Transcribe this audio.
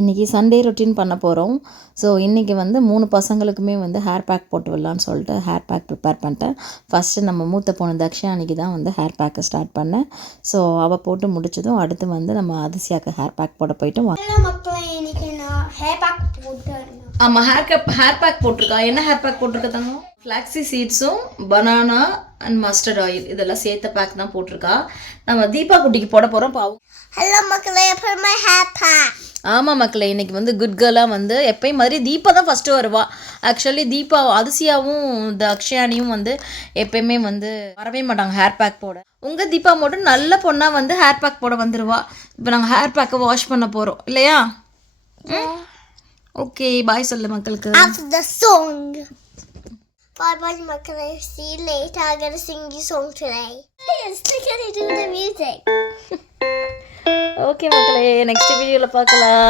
இன்றைக்கி Sunday routine பண்ண போகிறோம். ஸோ இன்றைக்கி வந்து 3 பசங்களுக்குமே வந்து ஹேர் பேக் போட்டு விடலான்னு சொல்லிட்டு ஹேர் பேக் ப்ரிப்பேர் பண்ணிட்டேன். ஃபஸ்ட்டு நம்ம மூத்த பொண்ணு தக்ஷானிக்கு தான் வந்து ஹேர் பேக்கை ஸ்டார்ட் பண்ணேன். ஸோ அவள் போட்டு முடிச்சதும் அடுத்து வந்து நம்ம அதிசயாக்கு ஹேர் பேக் போட போயிட்டு மக்களே இன்னைக்கு நான் ஹேர் பேக் போட்டேன். ஆமாம், ஹேர் பேக் போட்டிருக்கா. என்ன ஹேர் பேக் போட்டிருக்கதாங்க? ஃப்ளாக்ஸி சீட்ஸும் பனானா அண்ட் மஸ்டர்ட் ஆயில் இதெல்லாம் சேர்த்த பேக் தான் போட்டிருக்கா. நம்ம தீபா குட்டிக்கு போட போகிறோம். பாவம். ஹலோ மக்களே, அப்புறம் மை ஹேர் பேக். ஆமாம் மக்களே, இன்றைக்கி வந்து குட் கேர்ளாக வந்து எப்பயும் மாதிரி தீபா தான் ஃபஸ்ட்டு வருவா. ஆக்சுவலி தீபா அதிசயாவும் இந்த அக்ஷயானியும் வந்து எப்பயுமே வந்து வரவே மாட்டாங்க ஹேர் பேக் போட. உங்கள் தீபா மட்டும் நல்ல பொண்ணாக வந்து ஹேர் பேக் போட வந்துடுவா. இப்போ நாங்கள் ஹேர் பேக்கை வாஷ் பண்ண போகிறோம் இல்லையா? ஓகே, பாய் சொல்லு மக்களுக்கு. After the song. Bye bye மக்களே. See you later. I'm going to sing you song today. Let's do the music. Okay மக்களே, நெக்ஸ்ட் வீடியோவில் பார்க்கலாம்.